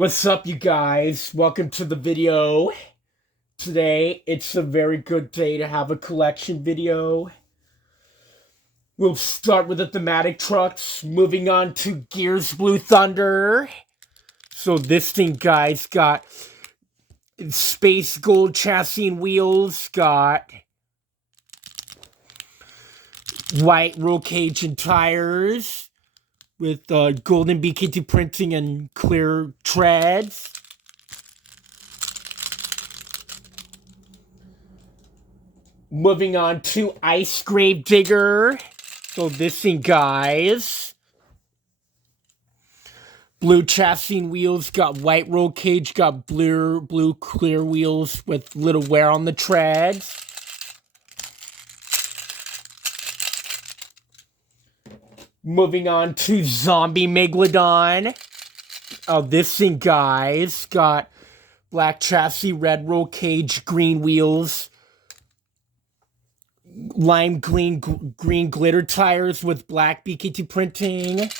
What's up, you guys? Welcome to the video. Today, it's a very good day to have a collection video. We'll start with the thematic trucks, moving on to Gears Blue Thunder. So this thing, guys, got space gold chassis and wheels, got white roll cage and tires with golden BKT printing and clear treads. Moving on to Ice Grave Digger. So this thing, guys. Blue chassis and wheels, got white roll cage, got blue clear wheels with little wear on the treads. Moving on to Zombie Megalodon. Oh, this thing, guys, got black chassis, red roll cage, green wheels, lime green glitter tires with black BKT printing.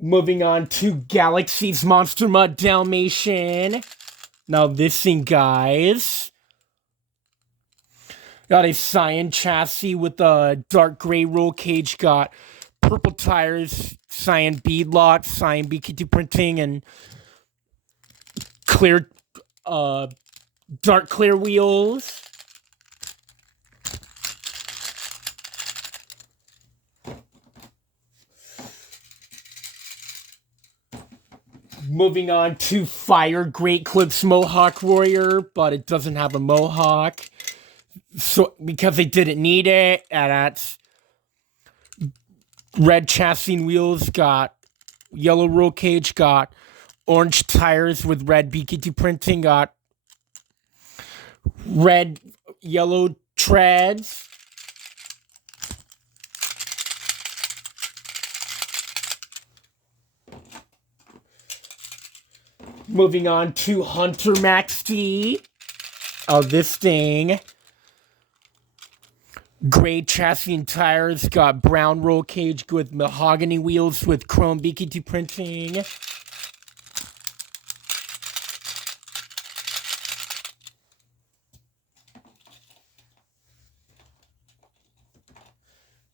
Moving on to Galaxy's Monster Mutt Dalmatian. Now this thing, guys, got a cyan chassis with a dark gray roll cage, got purple tires, cyan beadlock, cyan BKT printing, and clear, dark clear wheels. Moving on to Fire Great Clips Mohawk Warrior, but it doesn't have a mohawk. So, because they didn't need it, and that's red chassis and wheels, got yellow roll cage, got orange tires with red BKT printing, got red, yellow treads. Moving on to Hunter Max T. Oh, this thing. Gray chassis and tires, got brown roll cage with mahogany wheels with chrome BKT printing.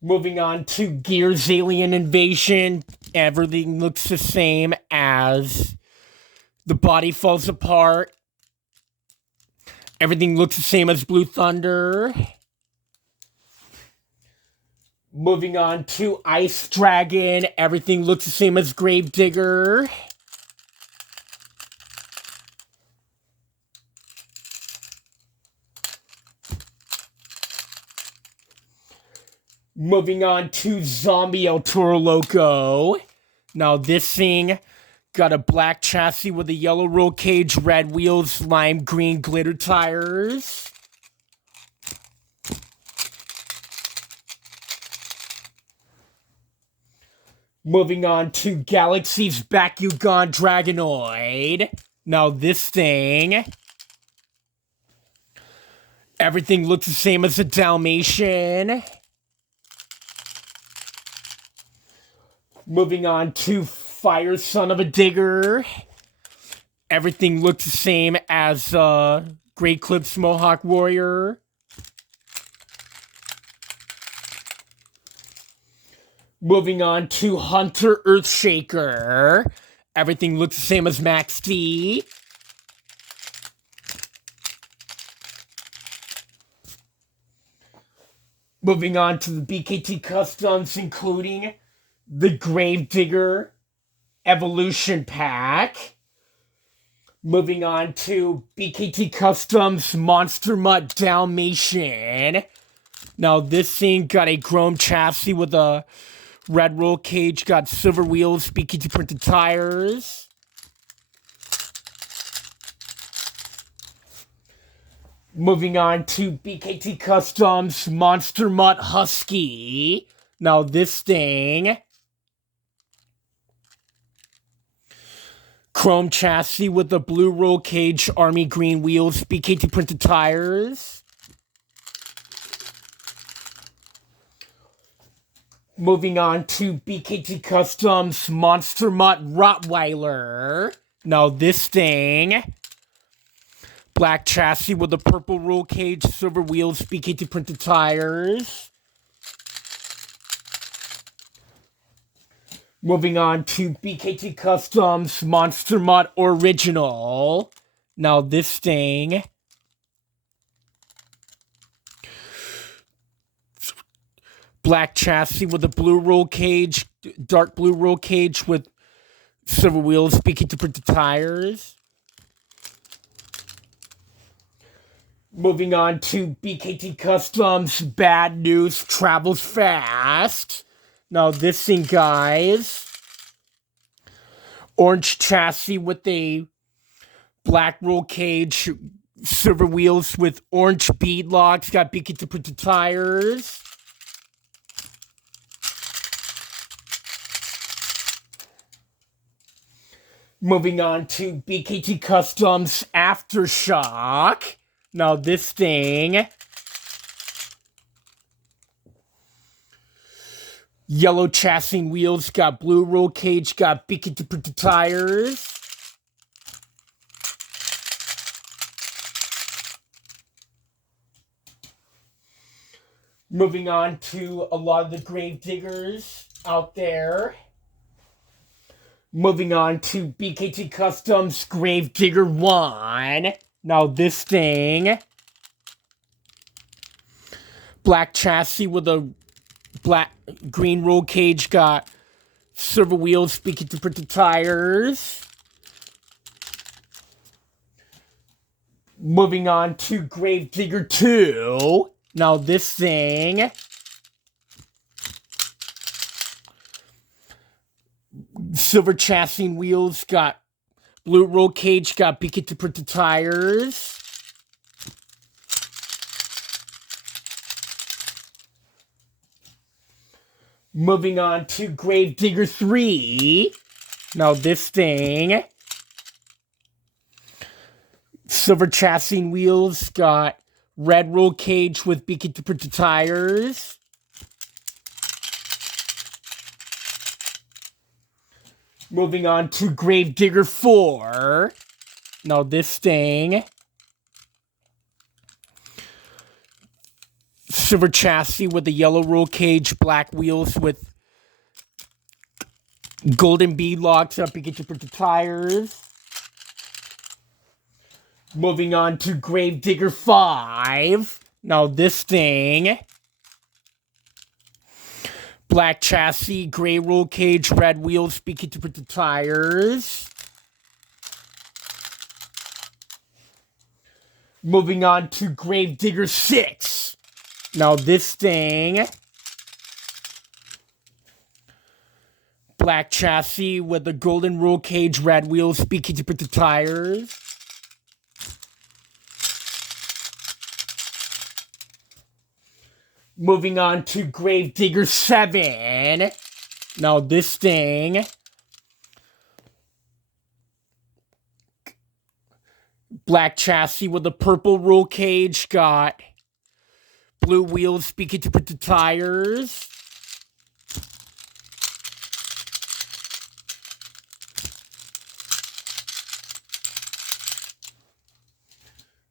Moving on to Gears Alien Invasion. Everything looks the same as the body falls apart. Everything looks the same as Blue Thunder. Moving on to Ice Dragon. Everything looks the same as Grave Digger. Moving on to Zombie El Toro Loco. Now this thing got a black chassis with a yellow roll cage, red wheels, lime green glitter tires. Moving on to Galaxy's Bakugan Dragonoid. Now this thing, everything looks the same as a Dalmatian. Moving on to Fire Son of a Digger. Everything looks the same as Great Clips Mohawk Warrior. Moving on to Hunter Earthshaker. Everything looks the same as Max T. Moving on to the BKT Customs, including the Grave Digger Evolution Pack. Moving on to BKT Customs Monster Mutt Dalmatian. Now this thing got a chrome chassis with a red roll cage, got silver wheels, BKT printed tires. Moving on to BKT Customs Monster Mutt Husky. Now this thing, chrome chassis with the blue roll cage, army green wheels, BKT printed tires. Moving on to BKT Customs Monster Mutt Rottweiler. Now this thing. Black chassis with a purple roll cage, silver wheels, BKT printed tires. Moving on to BKT Customs Monster Mutt Original. Now this thing. Black chassis with a blue roll cage, dark blue roll cage with silver wheels, BKT printed tires. Moving on to BKT Customs Bad News Travels Fast. Now this thing, guys. Orange chassis with a black roll cage, silver wheels with orange bead locks, got BKT printed tires. Moving on to BKT Customs Aftershock. Now this thing. Yellow chassis and wheels, got blue roll cage, got BKT printed tires. Moving on to a lot of the grave diggers out there. Moving on to BKT Customs Grave Digger 1. Now this thing. Black chassis with a green roll cage, got silver wheels, BKT printed tires. Moving on to Grave Digger 2. Now this thing. Silver chassis and wheels, got blue roll cage, got BKT printed tires. Moving on to Grave Digger 3. Now this thing. Silver chassis and wheels, got red roll cage with BKT printed tires. Moving on to Grave Digger 4. Now this thing. Silver chassis with a yellow roll cage, black wheels with golden bead locks up BKT printed tires. Moving on to Grave Digger 5. Now this thing. Black chassis, gray roll cage, red wheels, BKT printed tires. Moving on to Grave Digger 6. Now this thing. Black chassis with a golden roll cage, red wheels, BKT printed tires. Moving on to Grave Digger 7. Now this thing. Black chassis with a purple roll cage, got blue wheels, BKT printed tires.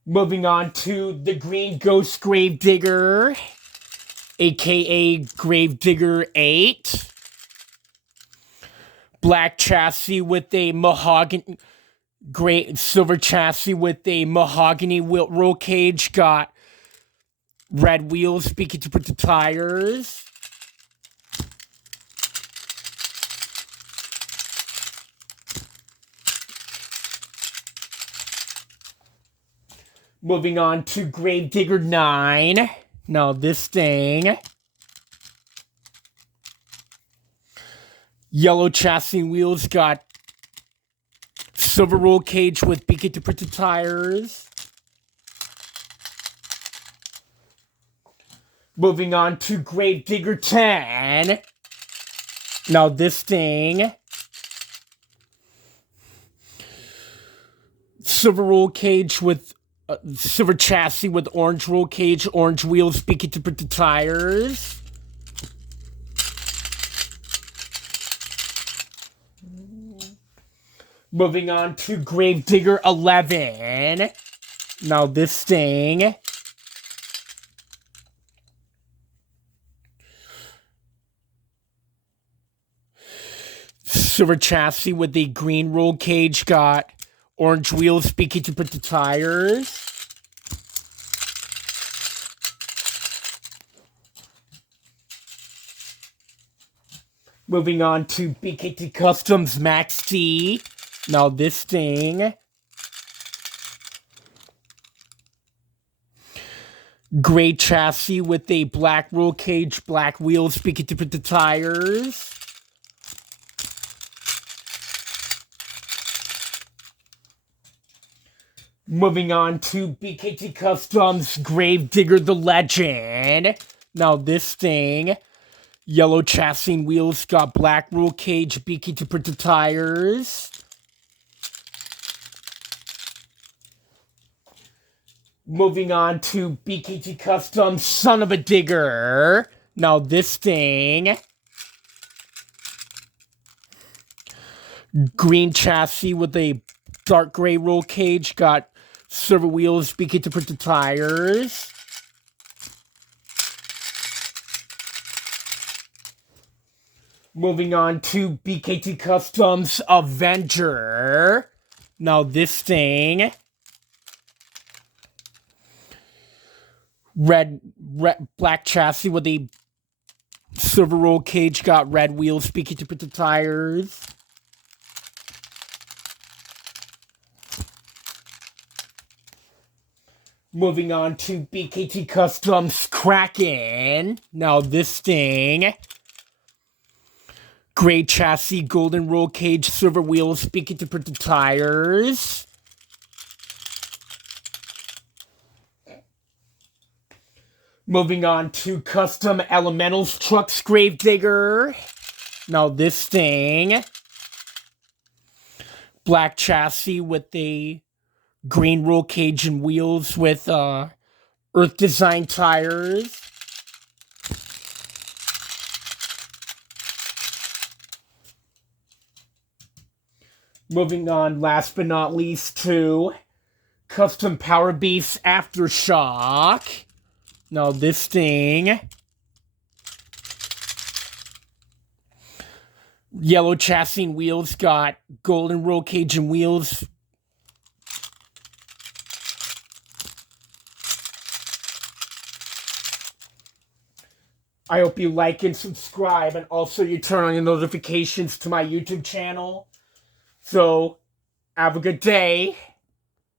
Moving on to the Green Ghost Grave Digger, aka Grave Digger 8. Black chassis with a mahogany, gray silver chassis with a mahogany roll cage, got red wheels, BKT printed tires. Moving on to Grave Digger 9. Now this thing. Yellow chassis and wheels, got silver roll cage with BKT printed tires. Moving on to Grave Digger 10. Now this thing. Silver roll cage with silver chassis with orange roll cage, orange wheels, BKT printed tires. Moving on to Gravedigger 11. Now this thing. Silver chassis with a green roll cage. Got orange wheels, speaking to put the tires. Moving on to BKT Customs Max T. Now this thing. Gray chassis with a black roll cage, black wheels, speaking to put the tires. Moving on to BKT Customs Gravedigger the Legend. Now this thing. Yellow chassis and wheels, got black roll cage, BKT put the tires. Moving on to BKT Customs Son of a Digger. Now this thing. Green chassis with a dark gray roll cage, got silver wheels, BKT put the tires. Moving on to BKT Customs Avenger. Now this thing. Black chassis with a silver roll cage, got red wheels, speaking to put the tires. Moving on to BKT Customs Kraken. Now this thing. Gray chassis, golden roll cage, silver wheels, speaking to put the tires. Moving on to Custom Elementals Trucks Gravedigger. Now this thing. Black chassis with a green roll cage and wheels with Earth Design tires. Moving on, last but not least, to Custom Power Beast Aftershock. Now this thing. Yellow chassis and wheels, got golden roll cage and wheels. I hope you like and subscribe, and also you turn on your notifications to my YouTube channel. So, have a good day.